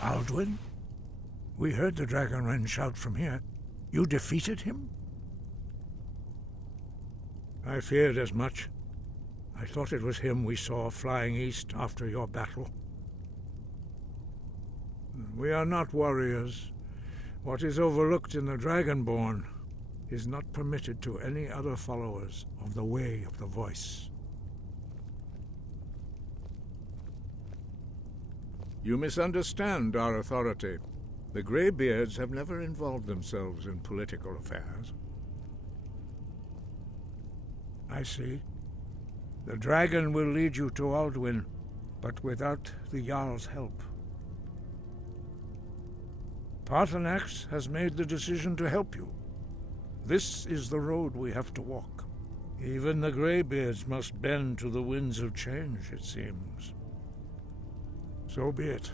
Alduin? We heard the Dragonren shout from here. You defeated him? I feared as much. I thought it was him we saw flying east after your battle. We are not warriors. What is overlooked in the Dragonborn is not permitted to any other followers of the Way of the Voice. You misunderstand our authority. The Greybeards have never involved themselves in political affairs. I see. The dragon will lead you to Alduin, but without the Jarl's help. Paarthurnax has made the decision to help you. This is the road we have to walk. Even the Greybeards must bend to the winds of change, it seems. So be it.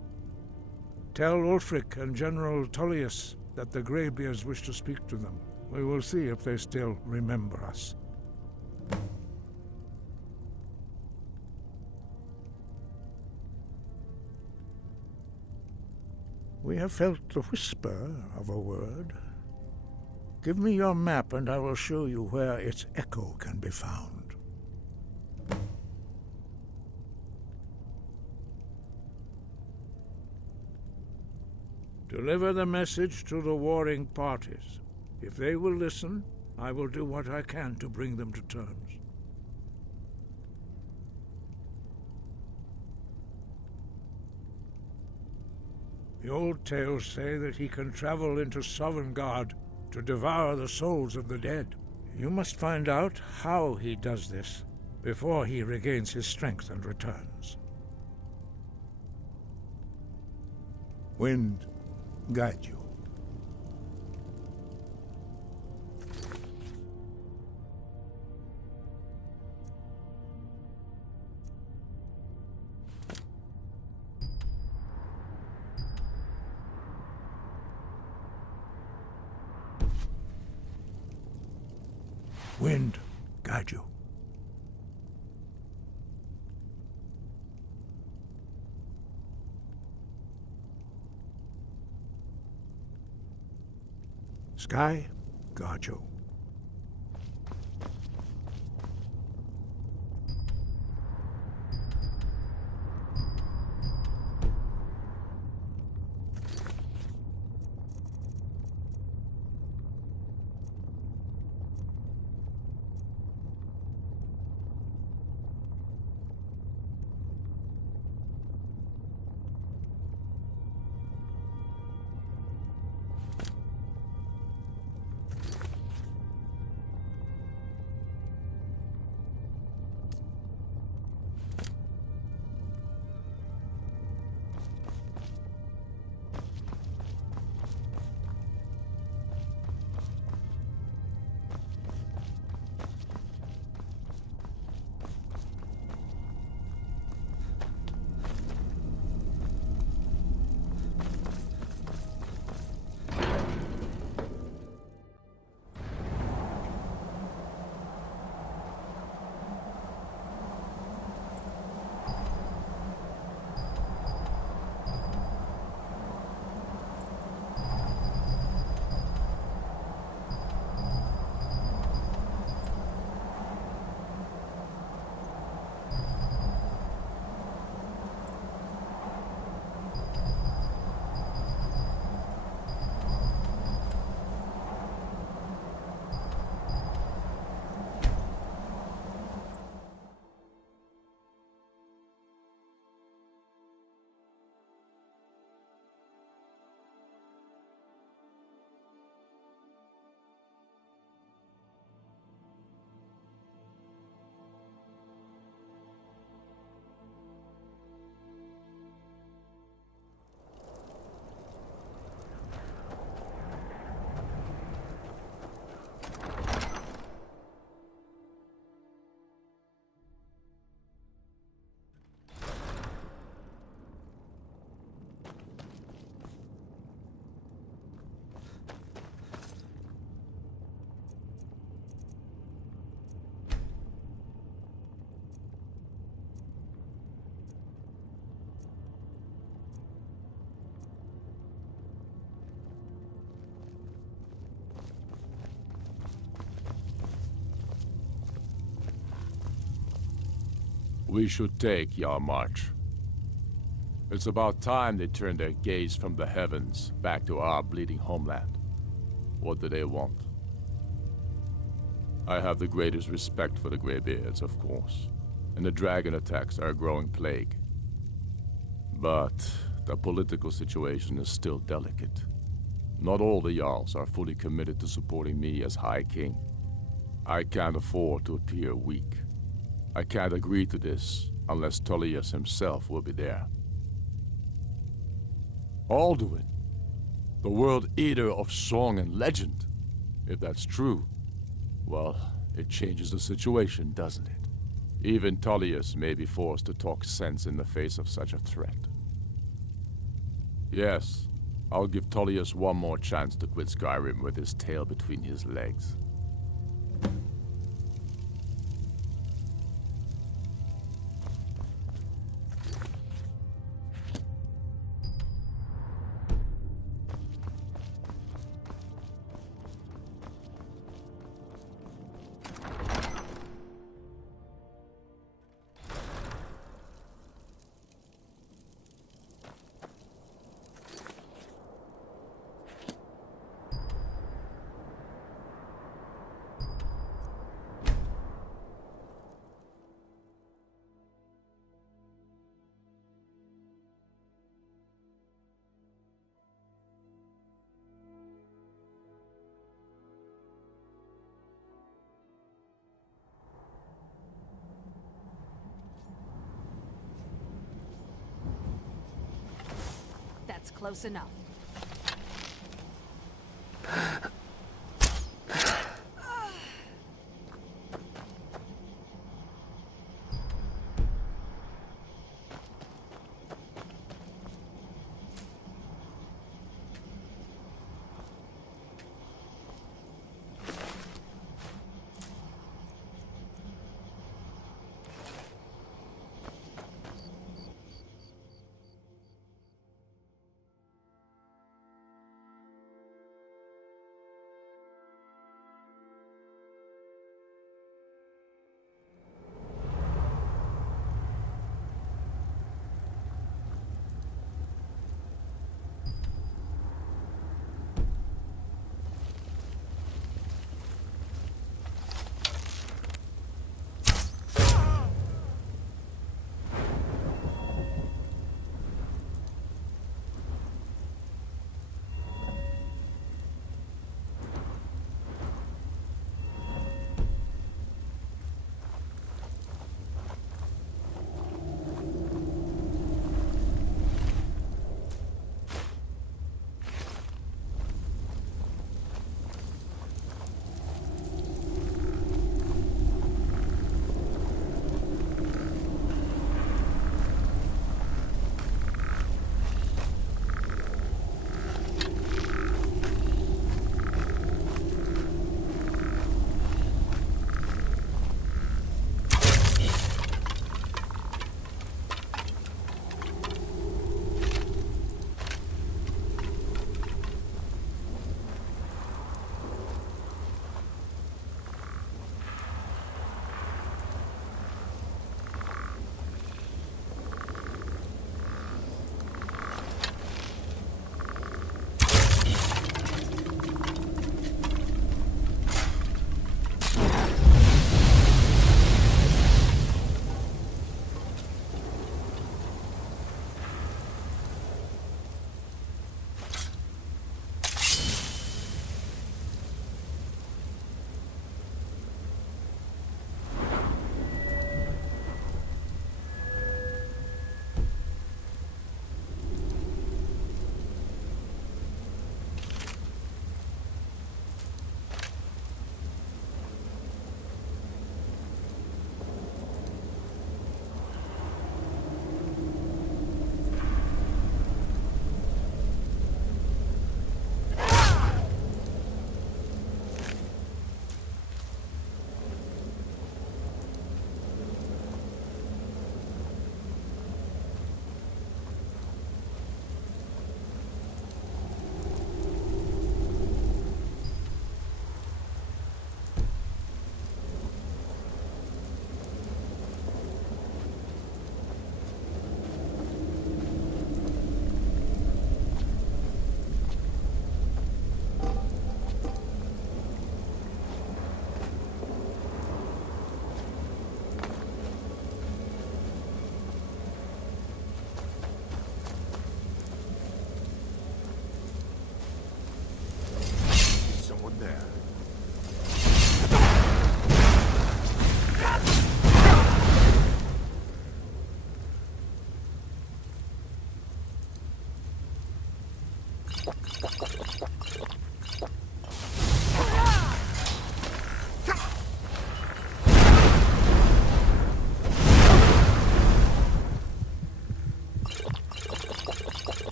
Tell Ulfric and General Tullius that the Greybeards wish to speak to them. We will see if they still remember us. We have felt the whisper of a word. Give me your map and I will show you where its echo can be found. Deliver the message to the warring parties. If they will listen, I will do what I can to bring them to terms. The old tales say that he can travel into Sovngarde to devour the souls of the dead. You must find out how he does this before he regains his strength and returns. Wind, guide you. Wind, guide you. Sky, guard you. We should take our march. It's about time they turned their gaze from the heavens back to our bleeding homeland. What do they want? I have the greatest respect for the Greybeards, of course, and the dragon attacks are a growing plague. But the political situation is still delicate. Not all the Jarls are fully committed to supporting me as High King. I can't afford to appear weak. I can't agree to this unless Tullius himself will be there. Alduin, the World Eater of song and legend. If that's true, well, it changes the situation, doesn't it? Even Tullius may be forced to talk sense in the face of such a threat. Yes, I'll give Tullius one more chance to quit Skyrim with his tail between his legs. That's close enough.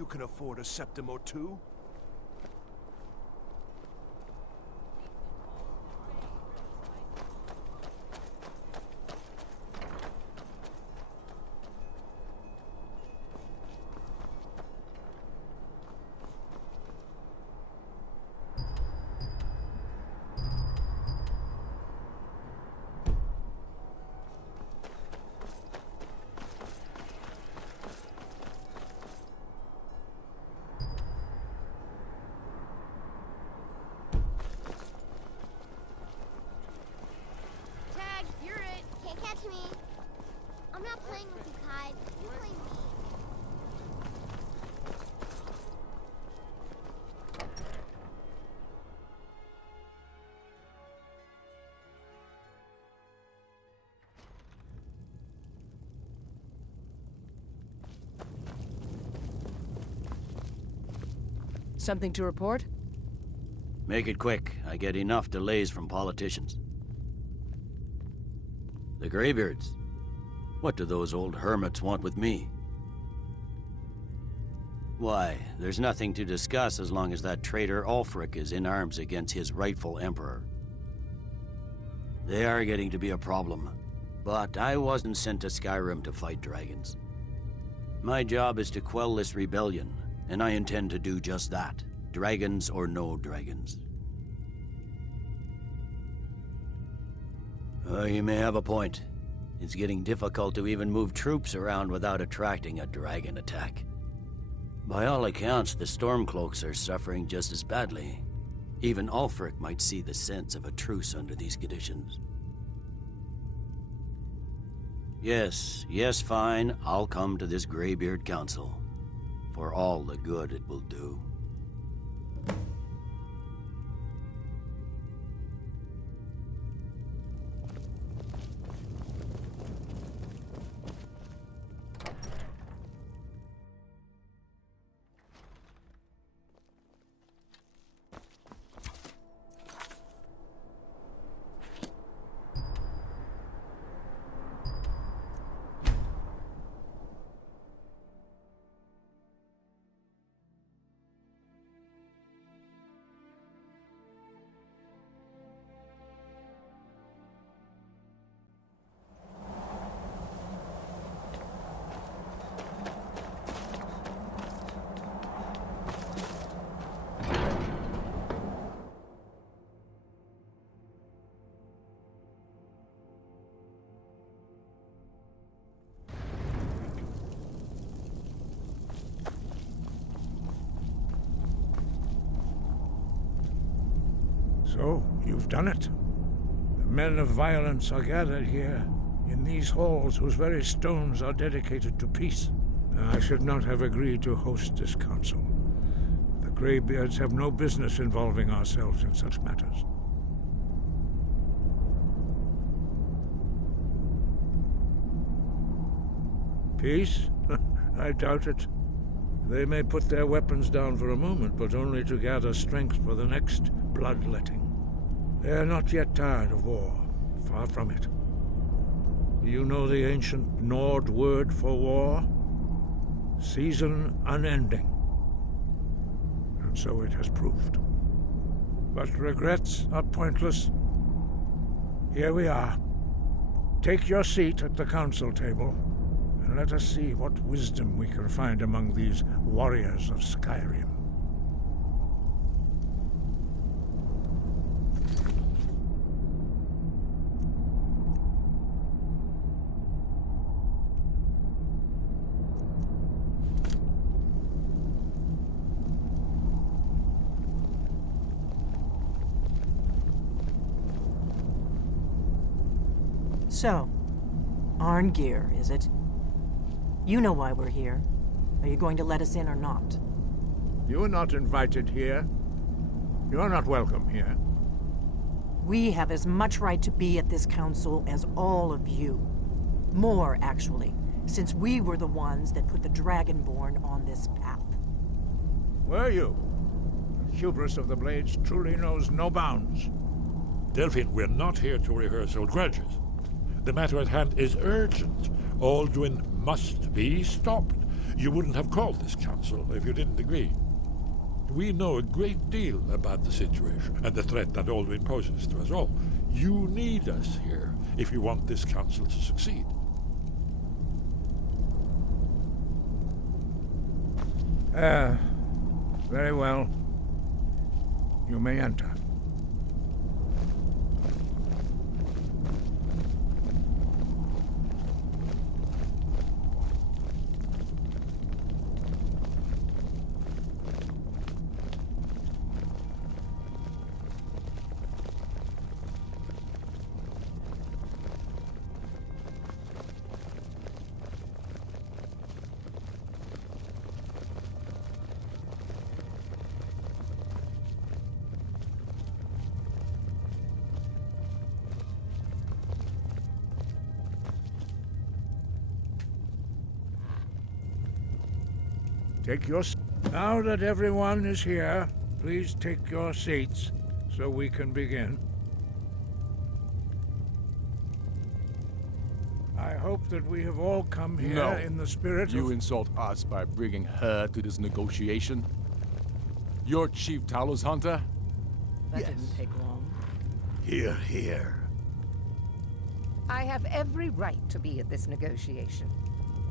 you can afford a septim or two. Me. I'm not playing with you, Kai. You play me. Something to report? Make it quick. I get enough delays from politicians. The Greybeards. What do those old hermits want with me? Why, there's nothing to discuss as long as that traitor Ulfric is in arms against his rightful emperor. They are getting to be a problem, but I wasn't sent to Skyrim to fight dragons. My job is to quell this rebellion, and I intend to do just that, dragons or no dragons. You may have a point. It's getting difficult to even move troops around without attracting a dragon attack. By all accounts, the Stormcloaks are suffering just as badly. Even Ulfric might see the sense of a truce under these conditions. Yes, fine. I'll come to this Greybeard Council. For all the good it will do. So, you've done it. The men of violence are gathered here, in these halls whose very stones are dedicated to peace. I should not have agreed to host this council. The Greybeards have no business involving ourselves in such matters. Peace? I doubt it. They may put their weapons down for a moment, but only to gather strength for the next bloodletting. They are not yet tired of war. Far from it. You know the ancient Nord word for war? Season unending. And so it has proved. But regrets are pointless. Here we are. Take your seat at the council table, and let us see what wisdom we can find among these warriors of Skyrim. So, Arngeir, is it? You know why we're here. Are you going to let us in or not? You are not invited here. You are not welcome here. We have as much right to be at this council as all of you. More, actually, since we were the ones that put the Dragonborn on this path. Were you? The hubris of the Blades truly knows no bounds. Delphine, we're not here to rehearse old grudges. The matter at hand is urgent. Alduin must be stopped. You wouldn't have called this council if you didn't agree. We know a great deal about the situation and the threat that Alduin poses to us all. You need us here if you want this council to succeed. Very well. You may enter. Now that everyone is here, please take your seats so we can begin. I hope that we have all come here in the spirit You of... insult us by bringing her to this negotiation? You're Chief Talos Hunter? That didn't take long. Hear, hear. I have every right to be at this negotiation.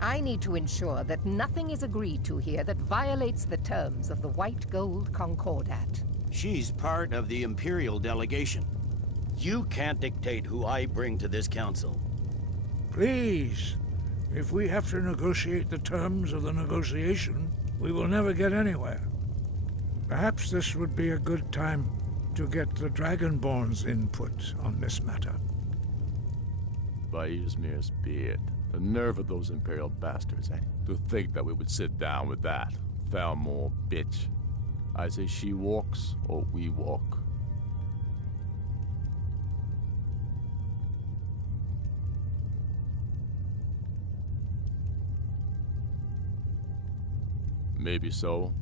I need to ensure that nothing is agreed to here that violates the terms of the White Gold Concordat. She's part of the Imperial delegation. You can't dictate who I bring to this council. Please, if we have to negotiate the terms of the negotiation, we will never get anywhere. Perhaps this would be a good time to get the Dragonborn's input on this matter. By Izmir's beard. The nerve of those Imperial bastards, eh? To think that we would sit down with that. Thalmor bitch. I say she walks, or we walk. Maybe so,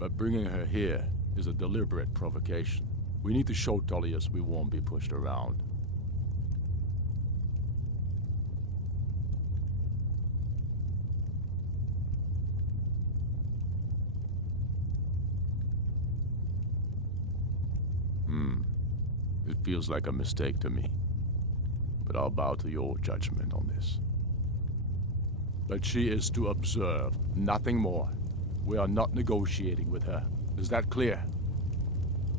but bringing her here is a deliberate provocation. We need to show Tullius we won't be pushed around. It feels like a mistake to me, but I'll bow to your judgment on this. But she is to observe, nothing more. We are not negotiating with her. Is that clear?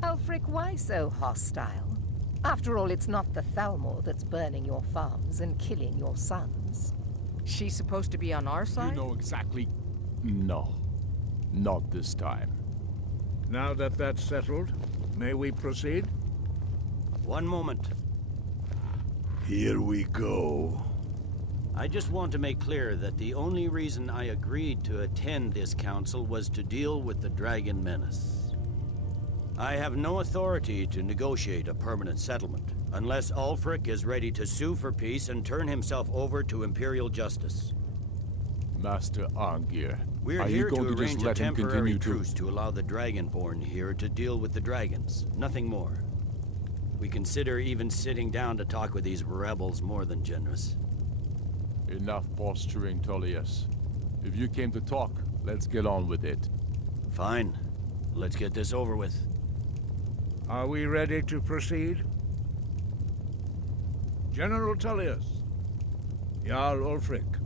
Ulfric, why so hostile? After all, it's not the Thalmor that's burning your farms and killing your sons. She's supposed to be on our side? You know exactly... No. Not this time. Now that that's settled, may we proceed? One moment. Here we go. I just want to make clear that the only reason I agreed to attend this council was to deal with the Dragon Menace. I have no authority to negotiate a permanent settlement, unless Ulfric is ready to sue for peace and turn himself over to Imperial justice. Master Arngir, We're are here you going to to just arrange a let him temporary continue truce to allow the Dragonborn here to deal with the dragons. Nothing more. We consider even sitting down to talk with these rebels more than generous. Enough posturing, Tullius. If you came to talk, let's get on with it. Fine. Let's get this over with. Are we ready to proceed? General Tullius, Jarl Ulfric,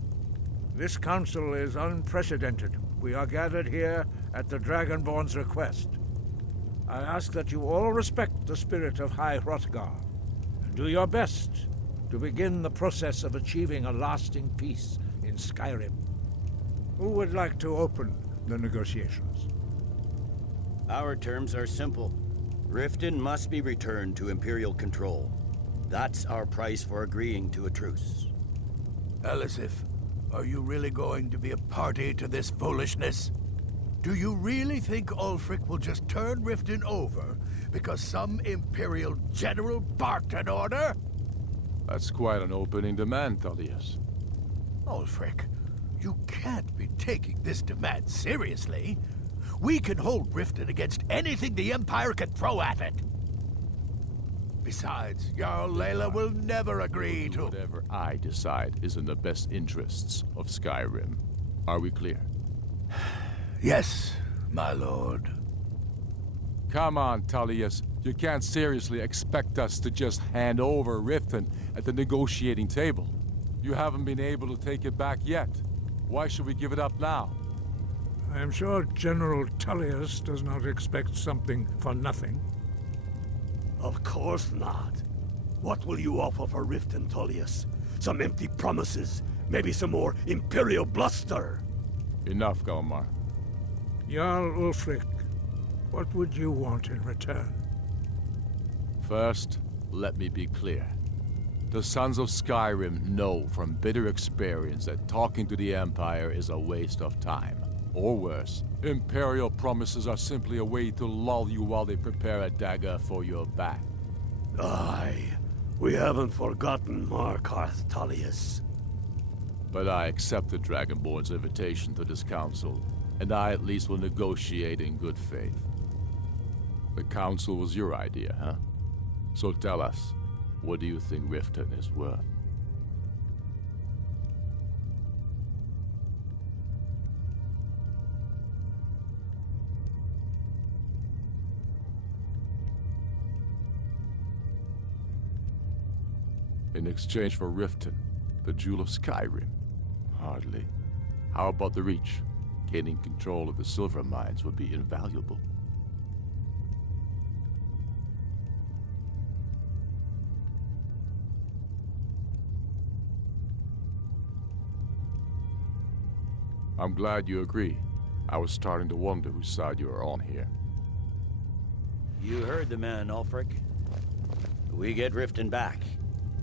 this council is unprecedented. We are gathered here at the Dragonborn's request. I ask that you all respect the spirit of High Hrothgar, and do your best to begin the process of achieving a lasting peace in Skyrim. Who would like to open the negotiations? Our terms are simple. Riften must be returned to Imperial control. That's our price for agreeing to a truce. Elisif, are you really going to be a party to this foolishness? Do you really think Ulfric will just turn Riften over because some Imperial general barked an order? That's quite an opening demand, Tullius. Ulfric, you can't be taking this demand seriously. We can hold Riften against anything the Empire can throw at it. Besides, Jarl Layla will never agree to... Whatever I decide is in the best interests of Skyrim. Are we clear? Yes, my lord. Come on, Tullius. You can't seriously expect us to just hand over Riften at the negotiating table. You haven't been able to take it back yet. Why should we give it up now? I am sure General Tullius does not expect something for nothing. Of course not. What will you offer for Riften, Tullius? Some empty promises? Maybe some more Imperial bluster? Enough, Galmar. Jarl Ulfric, what would you want in return? First, let me be clear. The Sons of Skyrim know from bitter experience that talking to the Empire is a waste of time. Or worse, Imperial promises are simply a way to lull you while they prepare a dagger for your back. Aye, we haven't forgotten Markarth, Tullius. But I accepted Dragonborn's invitation to this council, and I at least will negotiate in good faith. The council was your idea, huh? So tell us, what do you think Riften is worth? In exchange for Riften, the Jewel of Skyrim? Hardly. How about the Reach? Gaining control of the silver mines would be invaluable. I'm glad you agree. I was starting to wonder whose side you are on here. You heard the man, Ulfric. We get Riften back.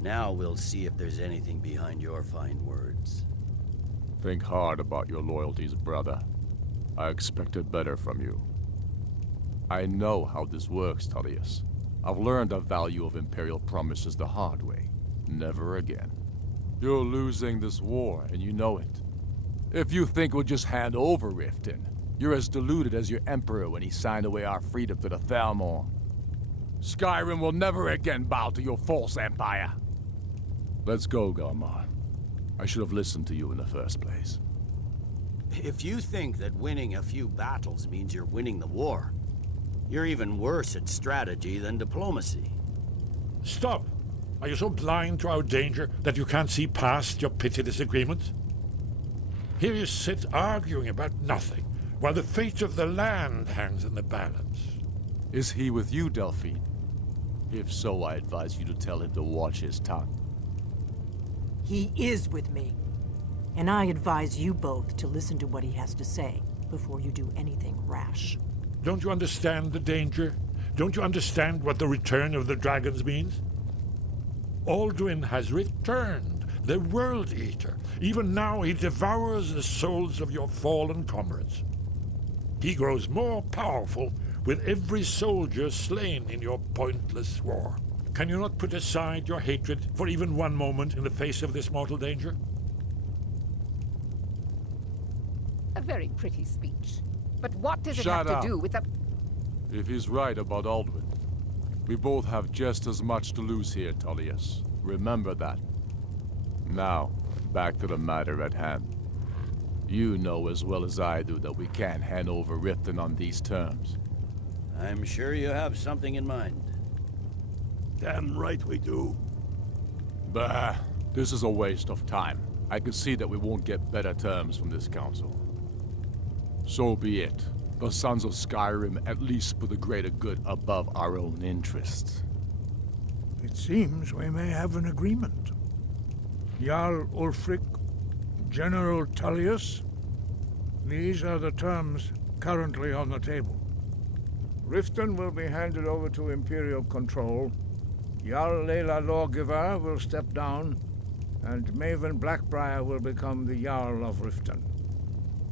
Now we'll see if there's anything behind your fine words. Think hard about your loyalties, brother. I expected better from you. I know how this works, Tullius. I've learned the value of Imperial promises the hard way. Never again. You're losing this war, and you know it. If you think we'll just hand over Riften, you're as deluded as your Emperor when he signed away our freedom to the Thalmor. Skyrim will never again bow to your false empire. Let's go, Galmar. I should have listened to you in the first place. If you think that winning a few battles means you're winning the war, you're even worse at strategy than diplomacy. Stop! Are you so blind to our danger that you can't see past your petty disagreements? Here you sit arguing about nothing, while the fate of the land hangs in the balance. Is he with you, Delphine? If so, I advise you to tell him to watch his tongue. He is with me. And I advise you both to listen to what he has to say before you do anything rash. Don't you understand the danger? Don't you understand what the return of the dragons means? Alduin has returned, the World Eater. Even now he devours the souls of your fallen comrades. He grows more powerful with every soldier slain in your pointless war. Can you not put aside your hatred for even one moment in the face of this mortal danger? A very pretty speech. But what does it Shut have up. to do with the... If he's right about Alduin, we both have just as much to lose here, Tullius. Remember that. Now, back to the matter at hand. You know as well as I do that we can't hand over Riften on these terms. I'm sure you have something in mind. Damn right we do. Bah, this is a waste of time. I can see that we won't get better terms from this council. So be it. The Sons of Skyrim at least put the greater good above our own interests. It seems we may have an agreement. Jarl Ulfric, General Tullius, these are the terms currently on the table. Riften will be handed over to Imperial control. Jarl Layla Lawgiver will step down, and Maven Blackbriar will become the Jarl of Riften.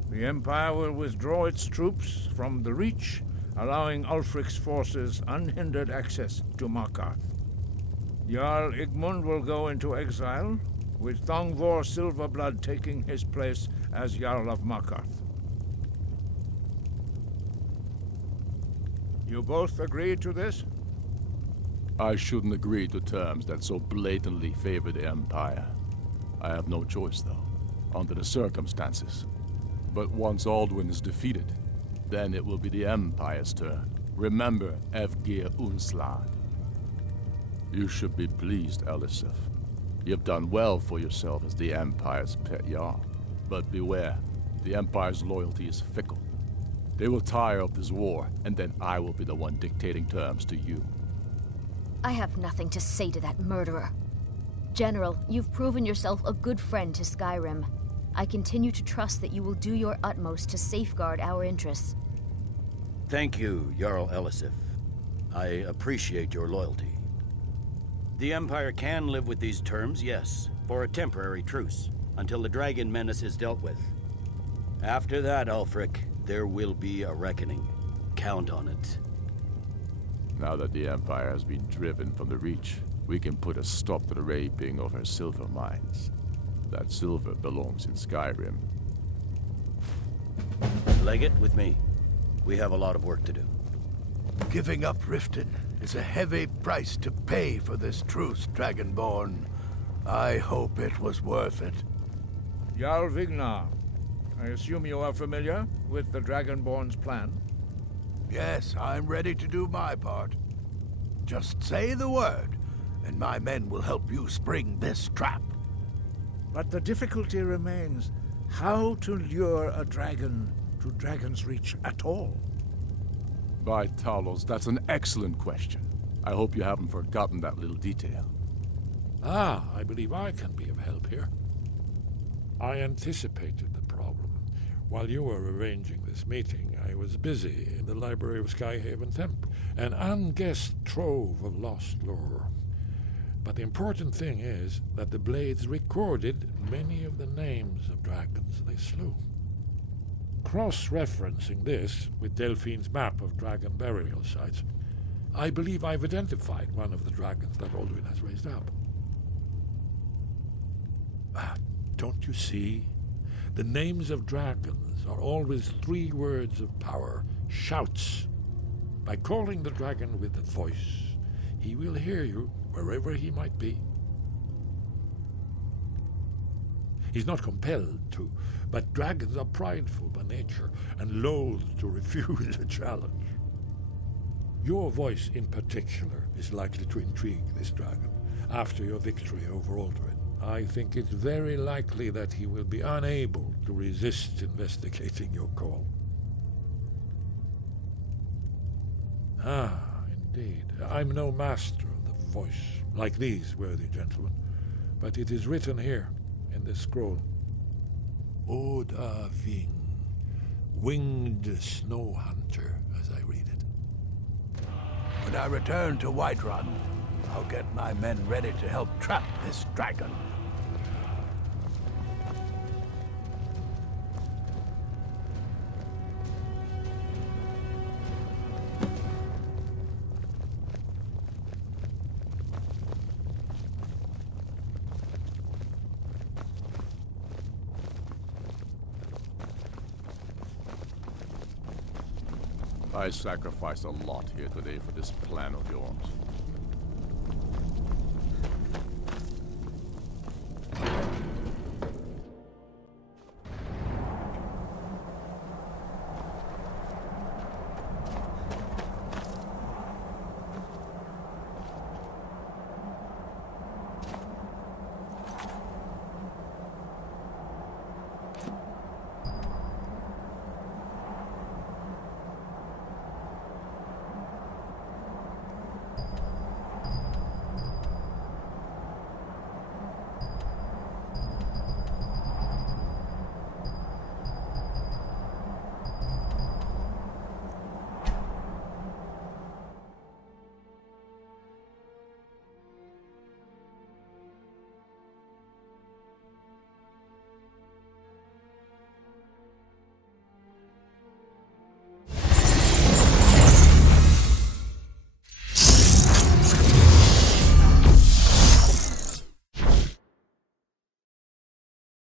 The Empire will withdraw its troops from the Reach, allowing Ulfric's forces unhindered access to Markarth. Jarl Igmund will go into exile, with Thongvor Silverblood taking his place as Jarl of Markarth. You both agree to this? I shouldn't agree to terms that so blatantly favor the Empire. I have no choice, though, under the circumstances. But once Alduin is defeated, then it will be the Empire's turn. Remember Evgir Unslag. You should be pleased, Elisif. You've done well for yourself as the Empire's pet Jarl. But beware, the Empire's loyalty is fickle. They will tire of this war, and then I will be the one dictating terms to you. I have nothing to say to that murderer. General, you've proven yourself a good friend to Skyrim. I continue to trust that you will do your utmost to safeguard our interests. Thank you, Jarl Elisif. I appreciate your loyalty. The Empire can live with these terms, yes, for a temporary truce, until the dragon menace is dealt with. After that, Ulfric, there will be a reckoning. Count on it. Now that the Empire has been driven from the Reach, we can put a stop to the raping of her silver mines. That silver belongs in Skyrim. Legate, with me. We have a lot of work to do. Giving up Riften is a heavy price to pay for this truce, Dragonborn. I hope it was worth it. Jarl Vignar, I assume you are familiar with the Dragonborn's plan? Yes, I'm ready to do my part. Just say the word, and my men will help you spring this trap. But the difficulty remains how to lure a dragon to Dragon's Reach at all. By Talos, that's an excellent question. I hope you haven't forgotten that little detail. Ah, I believe I can be of help here. I anticipated the problem. While you were arranging this meeting, I was busy in the library of Skyhaven Temple, an unguessed trove of lost lore. But the important thing is that the Blades recorded many of the names of dragons they slew. Cross-referencing this with Delphine's map of dragon burial sites, I believe I've identified one of the dragons that Alduin has raised up. Don't you see? The names of dragons are always 3 words of power, shouts. By calling the dragon with a voice, he will hear you wherever he might be. He's not compelled to, but dragons are prideful by nature and loath to refuse a challenge. Your voice in particular is likely to intrigue this dragon after your victory over Alduin. I think it's very likely that he will be unable to resist investigating your call. Ah, indeed. I'm no master of the voice, like these worthy gentlemen, but it is written here in this scroll. Oda Ving, winged snow hunter, as I read it. When I return to Whiterun, I'll get my men ready to help trap this dragon. I sacrificed a lot here today for this plan of yours.